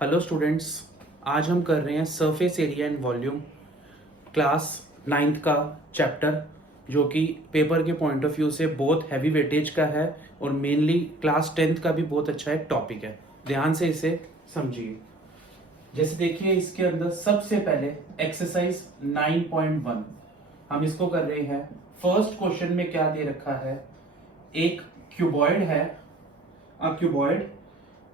Hello students, आज हम कर रहे हैं surface area and volume class 9th का चैप्टर, जो कि पेपर के पॉइंट ऑफ व्यू से बहुत हैवी वेटेज का है और मेनली क्लास 10th का भी बहुत अच्छा एक टॉपिक है। ध्यान से इसे समझिए। जैसे देखिए, इसके अंदर सबसे पहले एक्सरसाइज 9.1 हम इसको कर रहे हैं। फर्स्ट क्वेश्चन में क्या दे रखा है, एक क्यूबॉइड है। क्यूबॉइड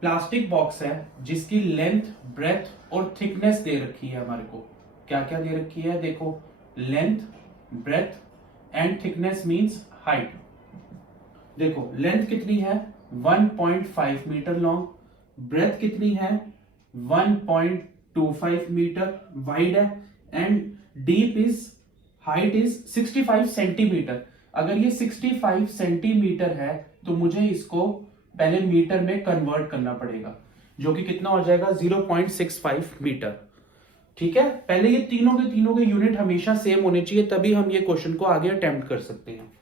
प्लास्टिक बॉक्स है जिसकी लेंथ, ब्रेथ और थिकनेस दे रखी है। हमारे को क्या क्या दे रखी है, देखो, length, breadth and thickness means height. देखो लेंथ कितनी है, 1.5 मीटर लॉन्ग, ब्रेथ कितनी है, 1.25 मीटर वाइड है, and deep is height is 65 centimetre. अगर ये 65 सेंटीमीटर है तो मुझे इसको पहले मीटर में कन्वर्ट करना पड़ेगा, जो कि कितना हो जाएगा, 0.65 मीटर। ठीक है, पहले ये तीनों के यूनिट हमेशा सेम होने चाहिए, तभी हम ये क्वेश्चन को आगे अटेम्प्ट कर सकते हैं।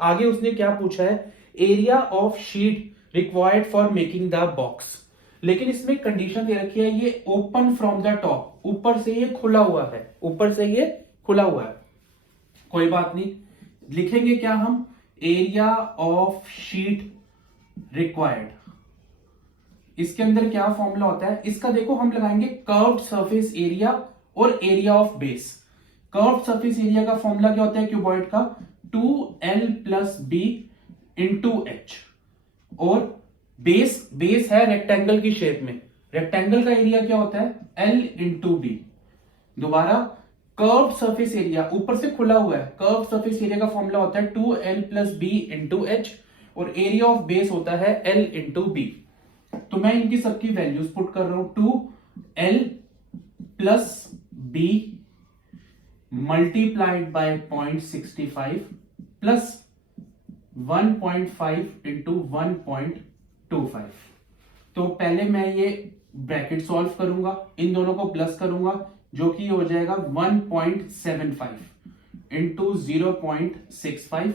आगे उसने क्या पूछा है, area of sheet required for making the box. लेकिन इसमें कंडीशन दे रखी है, ये ओपन फ्रॉम द टॉप, ऊपर से ये खुला हुआ है, ऊपर से ये खुला हुआ है। कोई बात नहीं, लिखेंगे क्या हम, एरिया ऑफ शीट रिक्वायर्ड। इसके अंदर क्या फॉर्मूला होता है इसका, देखो हम लगाएंगे कर्व्ड सरफेस एरिया और area of base. Curved surface area का फॉर्मूला क्या होता है क्यूबॉइड का, 2l plus B into H. और बेस है रेक्टेंगल की शेप में, रेक्टेंगल का एरिया क्या होता है, l इंटू बी। दोबारा कर्व्ड सरफेस एरिया ऊपर से खुला हुआ है, कर्व्ड सरफेस एरिया का फॉर्मूला होता है 2l plus B into H, और एरिया ऑफ बेस होता है l इंटू बी। तो मैं इनकी सबकी वैल्यूज पुट कर रहा हूं, 2l plus B multiplied by 0.65 plus 1.5 into 1.25। तो पहले मैं ये ब्रैकेट सॉल्व करूंगा, इन दोनों को प्लस करूंगा, जो कि हो जाएगा 1.75 इंटू 0.65,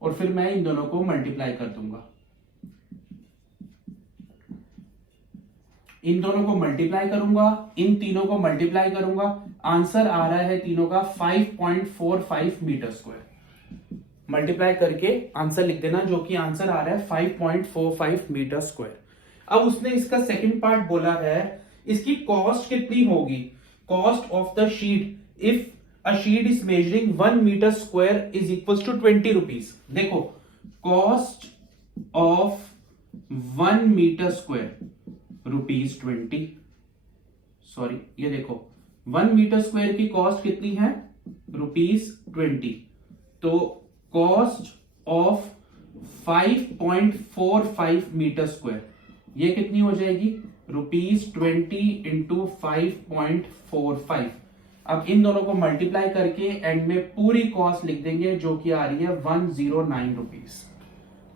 और फिर मैं इन दोनों को मल्टीप्लाई कर दूंगा। इन दोनों को मल्टीप्लाई करूंगा, इन तीनों को मल्टीप्लाई करूंगा, आंसर आ रहा है तीनों का 5.45 मीटर स्क्वायर। मल्टीप्लाई करके आंसर लिख देना, जो कि आंसर आ रहा है 5.45 मीटर स्क्वायर। अब उसने इसका सेकंड पार्ट बोला है, इसकी कॉस्ट कितनी होगी, cost of the sheet if a sheet is measuring 1 metre square is equal to 20 rupees. देखो, cost of 1 metre square rupees 20, sorry ये देखो 1 मीटर स्क्वायर की कॉस्ट कितनी है, रुपीज 20। तो कॉस्ट ऑफ 5.45 मीटर स्क्वायर ये कितनी हो जाएगी, रुपीज 20 इंटू 5.45। अब इन दोनों को मल्टीप्लाई करके एंड में पूरी कॉस्ट लिख देंगे, जो कि आ रही है 109 रुपीज।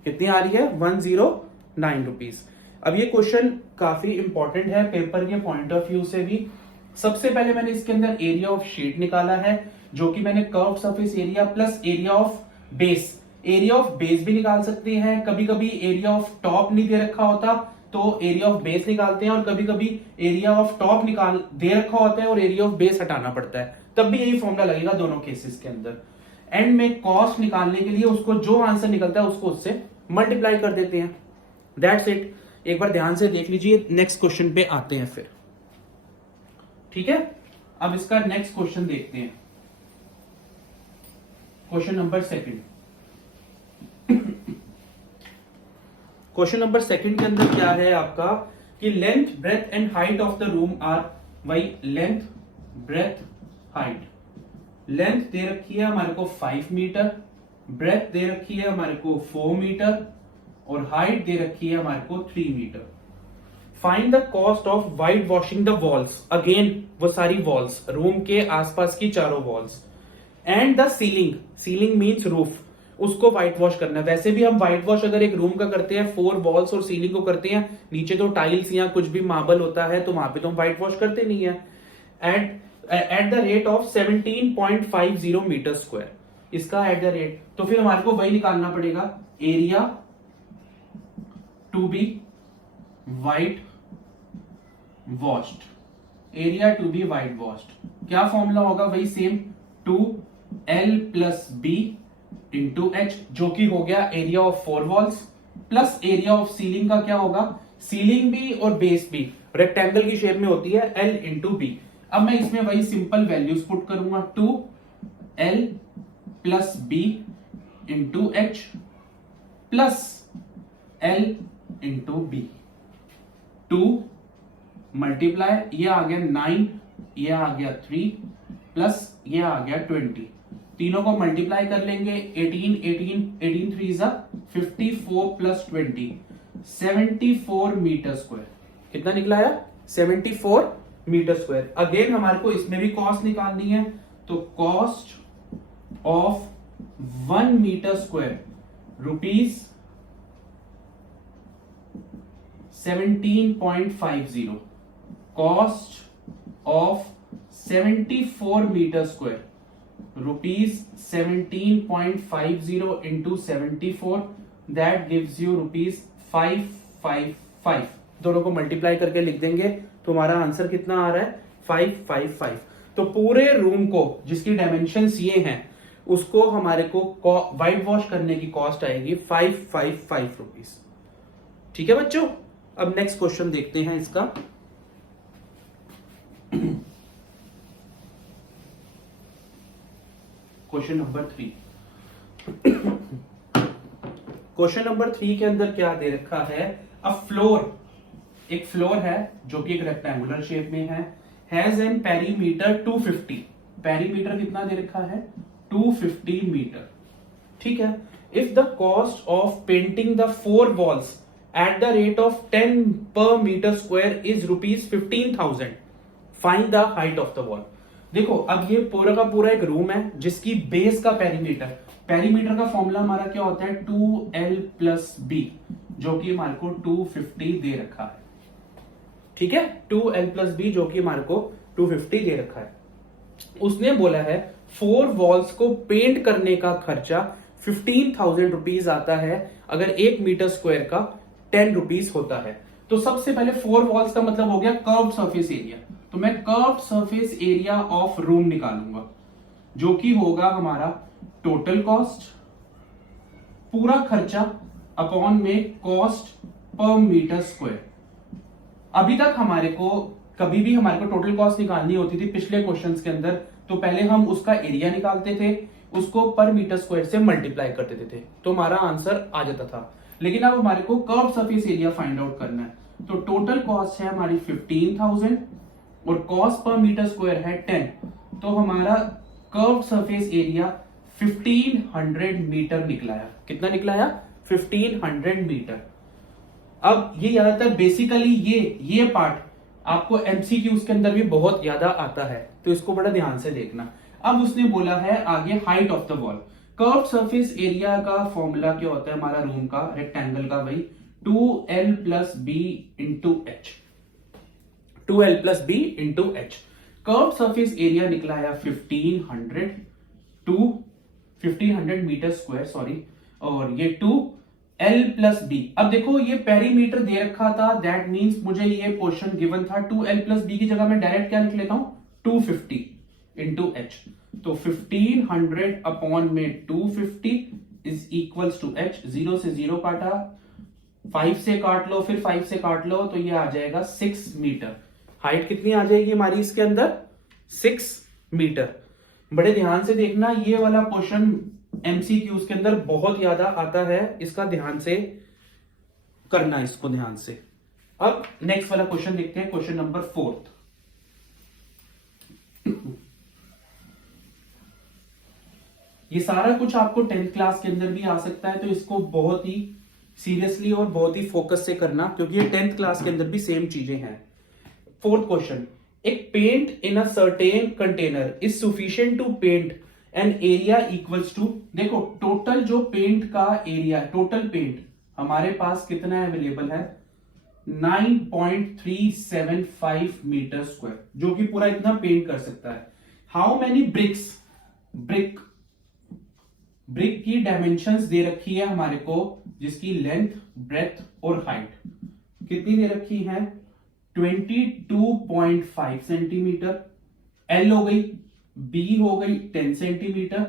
कितनी आ रही है, 109 रुपीज। अब ये क्वेश्चन काफी इंपॉर्टेंट है पेपर के पॉइंट ऑफ व्यू से भी। सबसे पहले मैंने इसके अंदर एरिया ऑफ शीट निकाला है, जो कि मैंने curved surface area plus area of base, area of base भी निकाल सकते हैं। कभी कभी एरिया ऑफ टॉप नहीं दे रखा होता तो एरिया ऑफ बेस निकालते हैं, और कभी कभी एरिया ऑफ टॉप निकाल दे रखा होता है और एरिया ऑफ बेस हटाना पड़ता है, तब भी यही फॉर्मूला लगेगा दोनों केसेस के अंदर। एंड में कॉस्ट निकालने के लिए उसको जो आंसर निकलता है उसको उससे मल्टीप्लाई कर देते हैं। That's it. एक बार ध्यान से देख लीजिए, नेक्स्ट क्वेश्चन पे आते हैं फिर। ठीक है, अब इसका नेक्स्ट क्वेश्चन देखते हैं, question number second. Question number second के अंदर क्या है आपका, कि length, breadth and height of the room are, वही लेंथ, ब्रेथ, हाइट। लेंथ दे रखी है हमारे को 5 मीटर, ब्रेथ दे रखी है हमारे को 4 मीटर, और हाइट दे रखी है हमारे को 3 metre. Find the cost of white washing the walls, again वो सारी वॉल्स, रूम के आसपास की चारों walls, and the ceiling, ceiling means roof, उसको व्हाइट वॉश करना है। वैसे भी हम व्हाइट वॉश अगर एक रूम का करते हैं, 4 वॉल्स और सीलिंग को करते हैं, नीचे तो टाइल्स या कुछ भी मार्बल होता है तो वहां पे तो हम व्हाइट वॉश करते नहीं है। At the rate of 17.50 metre square, इसका एट द रेट, तो फिर हमारे को वही निकालना पड़ेगा, area to be white washed, area to be white washed, क्या फॉर्मूला होगा वही same, 2L plus B into H, जो कि हो गया area of 4 walls, plus area of ceiling का क्या होगा, सीलिंग भी और बेस भी रेक्टेंगल की शेप में होती है, L इंटू बी। अब मैं इसमें वही सिंपल वैल्यूज पुट करूंगा, 2L plus B into H plus L into B, 2 multiply, ये आ गया 9, ये आ गया 3 प्लस ये आ गया 20, तीनों को मल्टीप्लाई कर लेंगे, 18 18 18 3 जा 54 प्लस 20 74 मीटर स्क्वायर। कितना निकला है? 74 मीटर स्क्वायर। अगेन हमारे को इसमें भी कॉस्ट निकालनी है, तो cost of 1 metre square rupees 17.50, cost of 74 metre square rupees 17.50 into 74, that gives you rupees 555। दोनों को मल्टीप्लाई करके लिख देंगे तो हमारा आंसर कितना आ रहा है? 555। तो पूरे रूम को जिसकी डायमेंशंस ये हैं उसको हमारे को वाइट वॉश करने की कॉस्ट आएगी 555 रुपीज। ठीक है बच्चों, अब नेक्स्ट क्वेश्चन देखते हैं इसका। Question number 3। क्वेश्चन नंबर 3 के अंदर क्या दे रखा है? अ फ्लोर, एक फ्लोर है जो कि एक रेक्टेंगुलर शेप में है, हैज एन पेरीमीटर 250, पेरीमीटर कितना दे रखा है? 250 मीटर। ठीक है। If the cost of painting the 4 walls at the rate of 10 per metre square is rupees 15,000, find the height of the wall. देखो अब ये पूरा का पूरा एक रूम है जिसकी बेस का पेरीमीटर, पेरीमीटर का फॉर्मूला हमारा क्या होता है? 2L प्लस बी, जो कि हमारे को 250 दे रखा है। ठीक है, 2L प्लस बी जो कि हमारे को 250 दे रखा है। उसने बोला है 4 वॉल्स को पेंट करने का खर्चा 15,000 रुपीज आता है अगर 1 मीटर स्क्वायर का 10 रुपीज होता है। तो सबसे पहले 4 वॉल्स का मतलब हो गया कर्व्ड सरफेस एरिया, तो मैं curved surface area of room निकालूंगा जो कि होगा हमारा टोटल कॉस्ट, पूरा खर्चा अपॉन में कॉस्ट पर मीटर स्क्वायर। अभी तक हमारे को कभी भी हमारे को टोटल कॉस्ट निकालनी होती थी पिछले क्वेश्चंस के अंदर, तो पहले हम उसका एरिया निकालते थे, उसको पर मीटर स्क्वायर से मल्टीप्लाई कर देते थे तो हमारा आंसर आ जाता था। लेकिन अब हमारे को curve surface area find out करना है, तो टोटल कॉस्ट है हमारी 15,000 और कॉस्ट पर मीटर स्क्वायर है 10, तो हमारा कर्व सरफेस एरिया 1500 मीटर निकलाया। कितना निकलाया? 1500 मीटर। अब ये ज्यादातर बेसिकली ये पार्ट आपको एमसीक्यूज के अंदर भी बहुत ज्यादा आता है, तो इसको बड़ा ध्यान से देखना। अब उसने बोला है आगे height of the wall. Curve surface area का फॉर्मूला क्या होता है हमारा रूम का, रेक्टेंगल का, भाई 2L plus B into H, 2L plus B into H. Curve surface area निकला है 1500 मीटर स्क्वायर, सॉरी, और ये 2L प्लस बी। अब देखो ये पेरीमीटर दे रखा था, दैट मींस मुझे ये पोर्शन गिवन था, 2L प्लस बी की जगह मैं डायरेक्ट क्या लिख लेता हूं? 250 इंटू एच, तो 1500 अपॉन में 250 इज इक्वल्स टू एच। 0 से 0 काटा, 5 से काट लो, फिर 5 से काट लो, तो ये आ जाएगा 6 मीटर। हाइट कितनी आ जाएगी हमारी इसके अंदर? 6 मीटर। बड़े ध्यान से देखना, ये वाला पोर्शन एमसीक्यूज के अंदर बहुत ज्यादा आता है, इसका ध्यान से करना, इसको ध्यान से। अब नेक्स्ट वाला क्वेश्चन देखते हैं, क्वेश्चन नंबर 4। ये सारा कुछ आपको 10th क्लास के अंदर भी आ सकता है, तो इसको बहुत ही सीरियसली और बहुत ही फोकस से करना, क्योंकि ये 10th क्लास के अंदर भी सेम चीजें हैं। 4th क्वेश्चन, एक paint in a certain container is sufficient to paint an area equals to, देखो टोटल जो पेंट का एरिया, टोटल पेंट हमारे पास कितना अवेलेबल है? 9.375 मीटर स्क्वायर, जो कि पूरा इतना पेंट कर सकता है। हाउ मेनी ब्रिक्स, ब्रिक की डायमेंशंस दे रखी है हमारे को, जिसकी लेंथ, ब्रेथ और हाइट कितनी दे रखी है? 22.5 सेंटीमीटर, एल हो गई, बी हो गई 10 सेंटीमीटर।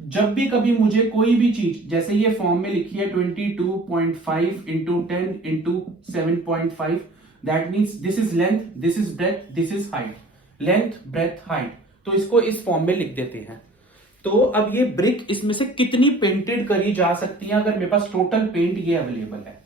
जब भी कभी मुझे कोई भी चीज, जैसे ये फॉर्म में लिखी है 22.5 into 10 into 7.5, that means this is length, this is breadth, this is height, length breadth height, तो इसको इस फॉर्म में लिख देते हैं। तो अब ये ब्रिक इसमें से कितनी पेंटेड करी जा सकती है, अगर मेरे पास टोटल पेंट ये अवेलेबल है,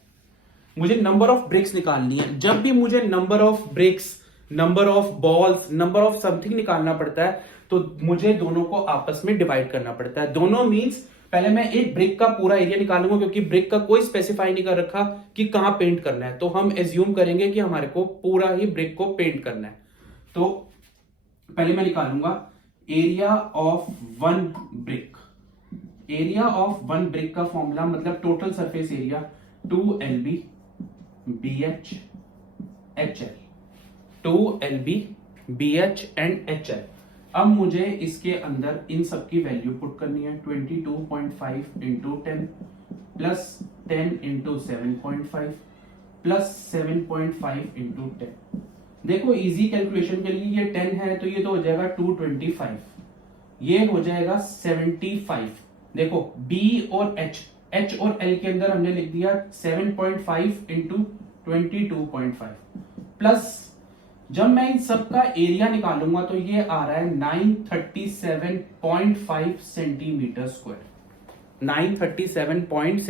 मुझे नंबर ऑफ ब्रिक्स निकालनी है। जब भी मुझे number of BRICS, number of balls, number of something निकालना पड़ता है, तो मुझे दोनों को आपस में डिवाइड करना पड़ता है। दोनों मींस पहले मैं एक ब्रिक का पूरा एरिया निकालूंगा, क्योंकि ब्रिक का कोई स्पेसिफाई नहीं कर रखा कि कहां पेंट करना है, तो हम एज्यूम करेंगे कि हमारे को पूरा ही ब्रिक को पेंट करना है। तो पहले मैं निकालूंगा area of one brick. Area of one brick का फॉर्मूला मतलब total surface area 2LB BH HL, 2LB BH and HL। अब मुझे इसके अंदर इन सब की वैल्यू पुट करनी है। 22.5 into 10 plus 10 into 7.5 plus 7.5 into 10। देखो इजी कैलकुलेशन के लिए ये 10 है तो ये तो हो जाएगा 225, ये हो जाएगा 75। देखो B और H और L के अंदर हमने लिख दिया 7.5 इंटू 22.5 प्लस, जब मैं इन सब का एरिया निकालूंगा तो ये आ रहा है 937.5 सेंटीमीटर स्क्वायर, 937.5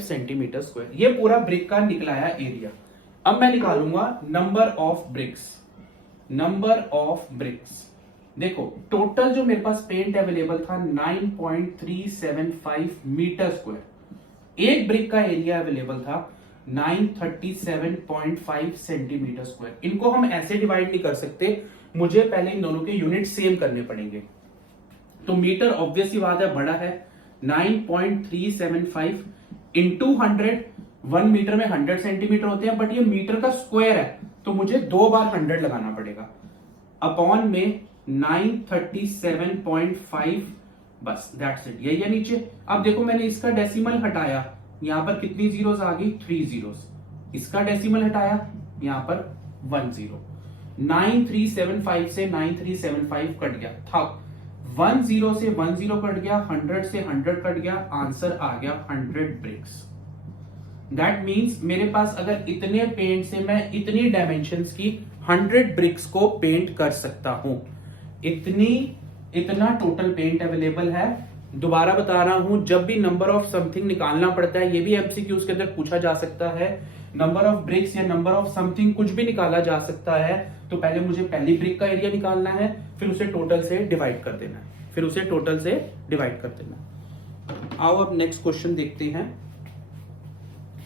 सेंटीमीटर स्क्वायर। ये पूरा ब्रिक का निकलाया एरिया। अब मैं निकालूंगा number of BRICS. Number of BRICS, देखो टोटल जो मेरे पास पेंट अवेलेबल था 9.375 मीटर स्क्वायर, एक ब्रिक का एरिया अवेलेबल था 937.5 सेंटीमीटर स्क्वायर। इनको हम ऐसे डिवाइड नहीं कर सकते, मुझे पहले इन दोनों के यूनिट सेम करने पड़ेंगे। तो मीटर ऑब्वियस ही बात है बड़ा है, 9.375 इंटू 100, 1 मीटर में 100 सेंटीमीटर होते हैं, बट ये मीटर का स्क्वायर है तो मुझे 2 बार 100 लगाना पड़ेगा, अपॉन में 937.5, बस दैट्स इट, यही है नीचे। अब देखो मैंने इसका डेसिमल हटाया, यहां पर कितनी जीरोस आ गई, 3 जीरोस। इसका डेसिमल हटाया, यहां पर 1 जीरो। 9375 से 9375 कट गया था, 1 जीरो से 1 जीरो कट गया, 100 से 100 कट गया, आंसर आ गया 100 ब्रिक्स। दैट मीन्स मेरे पास अगर इतने पेंट से मैं इतनी डायमेंशंस की 100 ब्रिक्स को पेंट कर सकता हूं। इतना टोटल पेंट अवेलेबल है। दोबारा बता रहा हूं, जब भी नंबर ऑफ समथिंग निकालना पड़ता है, ये भी एमसीक्यूज के अंदर पूछा जा सकता है, नंबर ऑफ ब्रिक्स या नंबर ऑफ समथिंग कुछ भी निकाला जा सकता है, तो पहले मुझे पहली ब्रिक का एरिया निकालना है, फिर उसे टोटल से डिवाइड कर देना है, आओ अब नेक्स्ट क्वेश्चन देखते हैं।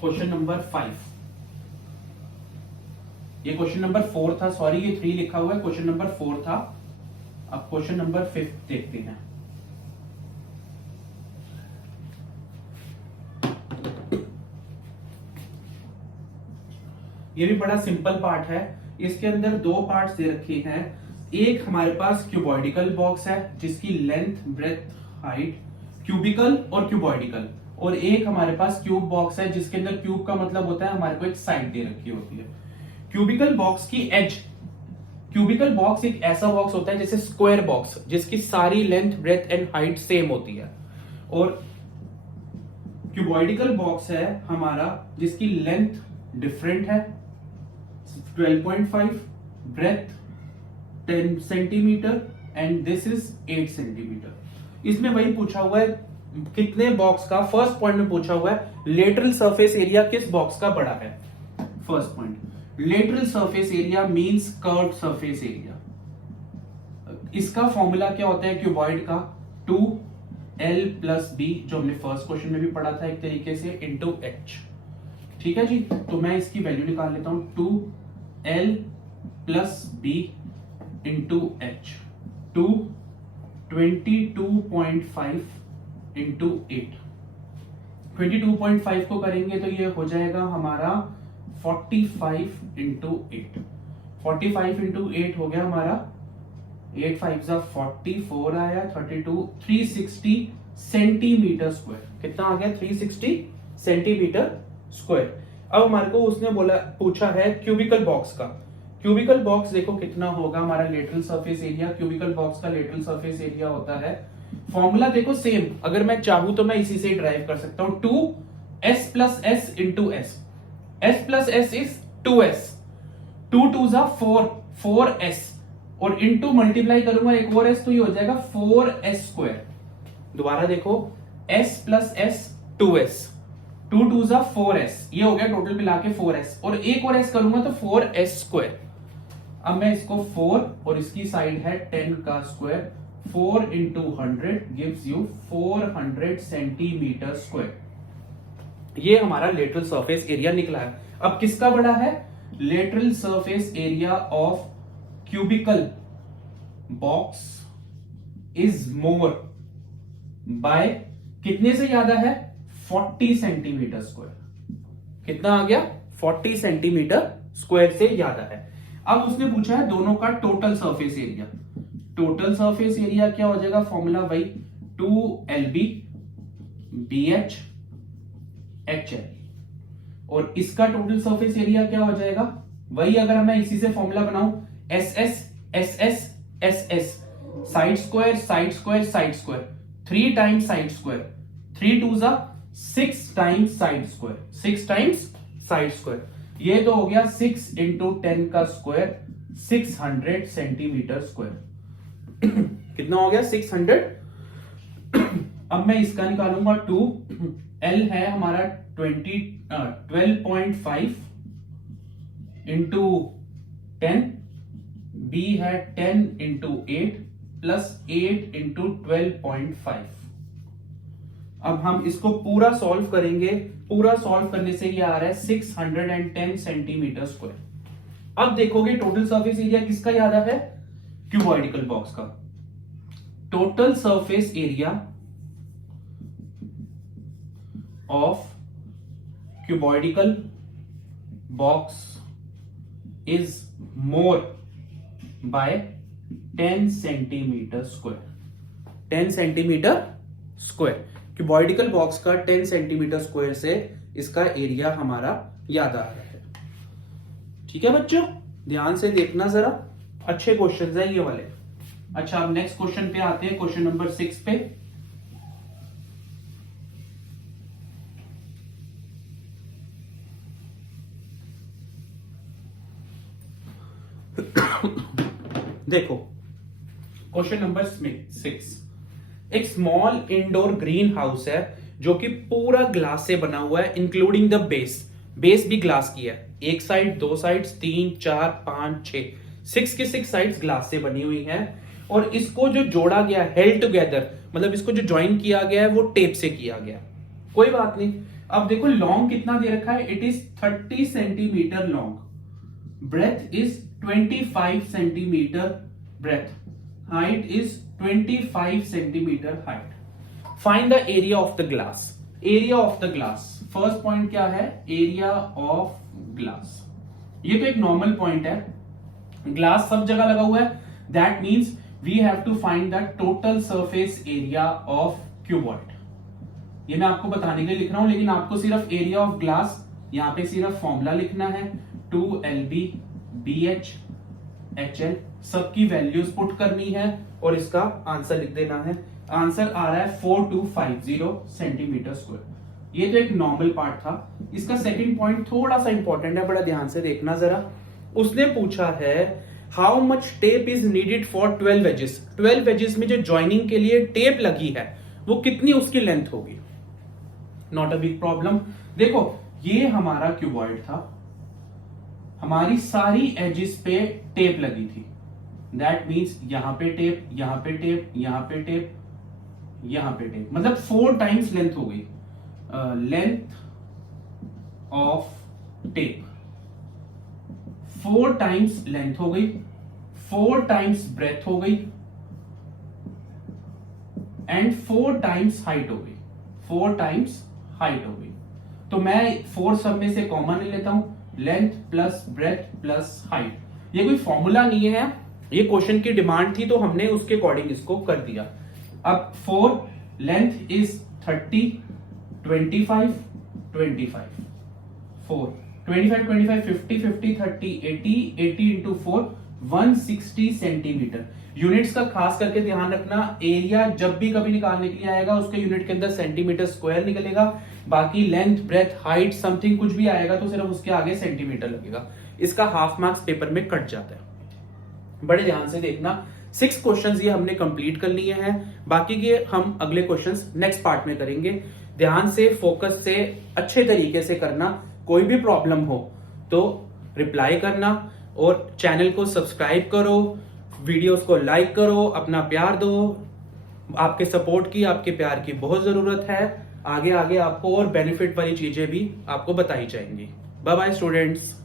क्वेश्चन नंबर 5, ये क्वेश्चन नंबर 4 था, सॉरी ये 3 लिखा हुआ है, क्वेश्चन नंबर 4 था। अब क्वेश्चन नंबर 5 देखते हैं। ये भी बड़ा सिंपल पार्ट है। इसके अंदर 2 पार्ट्स दे रखे हैं। एक हमारे पास क्यूबॉइडिकल बॉक्स है जिसकी लेंथ ब्रेथ हाइट, क्यूबिकल और क्यूबॉइडिकल, और एक हमारे पास क्यूब बॉक्स है जिसके अंदर क्यूब का मतलब होता है हमारे को एक साइड दे रखी होती है। क्यूबिकल बॉक्स की एज, क्यूबिकल बॉक्स एक ऐसा बॉक्स होता है जैसे स्क्वायर बॉक्स जिसकी सारी length breadth and height same होती है, और क्यूबॉइडिकल बॉक्स है हमारा जिसकी लेंथ डिफरेंट है 12.5, breadth 10 centimetre and this is 8 centimetre. इसमें वही पूछा हुआ है कितने बॉक्स का, फर्स्ट पॉइंट में पूछा हुआ है लेटरल सरफेस एरिया किस बॉक्स का बड़ा है। First point, lateral surface area means curved surface area. इसका फॉर्मूला क्या होता है क्यूबॉइड का, 2L + B, जो हमने फर्स्ट क्वेश्चन में भी पढ़ा था एक तरीके से, इंटू H। ठीक है जी, तो मैं इसकी वैल्यू निकाल लेता हूं, 2L + B into H, 22.5 into 8। 22.5 को करेंगे तो ये हो जाएगा हमारा 45 इंटू 8। 45 इंटू 8 हो गया हमारा 8 5 44 आया, 32, 360 सेंटीमीटर स्क्वायर। कितना आ गया, 360 सेंटीमीटर स्क्वायर। अब हमारे को उसने पूछा है क्यूबिकल बॉक्स का। क्यूबिकल बॉक्स देखो कितना होगा हमारा lateral surface area. Cubical box का लेटरल सरफेस एरिया होता है, फॉर्मूला देखो सेम, अगर मैं चाहूं तो मैं इसी से ड्राइव कर सकता हूं, 2s plus S into S. S plus S is 2s, 2 2 जा 4, 4s, और इंटू मल्टीप्लाई करूंगा एक और s तो ये हो जाएगा 4s स्क्वायर। दोबारा देखो, s प्लस एस 2s, 2 2 जा 4s, ये हो गया टोटल मिला के 4s, और एक और s करूंगा तो 4s स्क्वायर। अब मैं इसको 4 और इसकी साइड है 10 का square, 4 into 100 gives you 400 centimetre square. ये हमारा लेटरल सरफेस एरिया निकला है। अब किसका बड़ा है? Lateral surface area of cubical box is more bye कितने से ज्यादा है? 40 सेंटीमीटर स्क्वायर। कितना आ गया? 40 सेंटीमीटर स्क्वायर से ज्यादा है। अब उसने पूछा है दोनों का total surface area. Total surface area क्या हो जाएगा? फॉर्मूला वही 2LB BH HL, और इसका टोटल सरफेस एरिया क्या हो जाएगा? वही, अगर मैं इसी से फॉर्मूला बनाऊं, SS SS SS, side square side square side square, 3 times side square, 3 2 जा 6 times side square, 6 times side square. ये तो हो गया 6 इंटू 10 का स्क्वायर, 600 सेंटीमीटर स्क्वायर। कितना हो गया? 600। अब मैं इसका निकालूंगा 2, L है हमारा 12.5 इंटू 10, B है 10 इंटू 8 प्लस 8 इंटू 12.5। अब हम इसको पूरा सॉल्व करेंगे। पूरा सॉल्व करने से ये आ रहा है 610 सेंटीमीटर स्क्वायर। अब देखोगे टोटल सरफेस एरिया किसका ज्यादा है? क्यूबॉइडिकल बॉक्स का। Total surface area of cuboidical box is more by 10 centimetre square. 10 centimetre square. Cuboidical box का 10 सेंटीमीटर स्क्वायर से इसका एरिया हमारा ज्यादा आ रहा है। ठीक है बच्चों, ध्यान से देखना जरा, अच्छे क्वेश्चंस हैं ये वाले। अच्छा, अब नेक्स्ट क्वेश्चन पे आते हैं, क्वेश्चन नंबर 6 पे। देखो क्वेश्चन नंबर 6, एक स्मॉल इंडोर ग्रीन हाउस है जो कि पूरा ग्लास से बना हुआ है, इंक्लूडिंग द बेस। बेस भी ग्लास की है, एक साइड, दो साइड्स, 3 4 5 6 की 6 साइड्स ग्लास से बनी हुई है। और इसको जो जोड़ा गया, हेल्ड टुगेदर, मतलब इसको जो ज्वाइन किया गया है वो टेप से किया गया। कोई बात नहीं। अब देखो लॉन्ग कितना दे रखा है? It is 30 centimetre long, breadth is 25 centimetre breadth, height is 25 centimetre height. Find the area of the glass. Area of the glass, first point क्या है? Area of glass. ये तो एक नॉर्मल पॉइंट है, ग्लास सब जगह लगा हुआ है, that means we have to find the total surface area of cuboid. ये मैं आपको बताने के लिए लिख रहा हूं, लेकिन आपको सिर्फ एरिया ऑफ ग्लास, यहां पे सिर्फ फॉर्मूला लिखना है, 2LB BH HL, सबकी वैल्यूज पुट करनी है और इसका आंसर लिख देना है। आंसर आ रहा है 4250 सेंटीमीटर स्क्वायर। ये तो एक नॉर्मल पार्ट था। इसका सेकंड पॉइंट थोड़ा सा इंपॉर्टेंट है, बड़ा ध्यान से देखना जरा। उसने पूछा है how much tape is needed for 12 wages. 12 wages में जो ज्वाइनिंग के लिए टेप लगी है वो कितनी उसकी लेंथ होगी। Not a big problem. देखो ये हमारा क्यूबॉइड था, हमारी सारी एजेस पे टेप लगी थी, दैट मीन्स यहां पे टेप, यहां पे टेप, यहां पे टेप, यहां पे टेप, मतलब 4 टाइम्स लेंथ हो गई। Length of tape 4 times length हो गई, 4 टाइम्स ब्रेथ हो गई एंड 4 टाइम्स हाइट हो गई। 4 टाइम्स हाइट हो गई। तो मैं 4 सब में से कॉमन ले लेता हूं, length plus breadth plus height. ये कोई फॉर्मूला नहीं है, ये क्वेश्चन की डिमांड थी तो हमने उसके अकॉर्डिंग इसको कर दिया। अब 4 length is 30 25 25, 4 25 25 50 50 30 80 80 into 4 160 centimetre. Units का खास करके ध्यान रखना, एरिया जब भी कभी निकालने के लिए आएगा उसके यूनिट के अंदर सेंटीमीटर स्क्वायर निकलेगा, बाकी लेंथ ब्रेथ हाइट समथिंग कुछ भी आएगा तो सिर्फ उसके आगे सेंटीमीटर लगेगा। इसका हाफ मार्क्स पेपर में कट जाता है। बड़े ध्यान से देखना, 6 क्वेश्चंस ये हमने कंप्लीट कर लिए हैं, बाकी के हम अगले क्वेश्चंस नेक्स्ट पार्ट में करेंगे। ध्यान से फोकस से अच्छे तरीके से करना, कोई भी प्रॉब्लम हो तो रिप्लाई करना और चैनल को सब्सक्राइब करो, वीडियोस को लाइक करो, अपना प्यार दो। आपके सपोर्ट की, आपके प्यार की बहुत जरूरत है। आगे आगे आपको और बेनिफिट वाली चीजें भी आपको बताई जाएंगी। Bye bye students.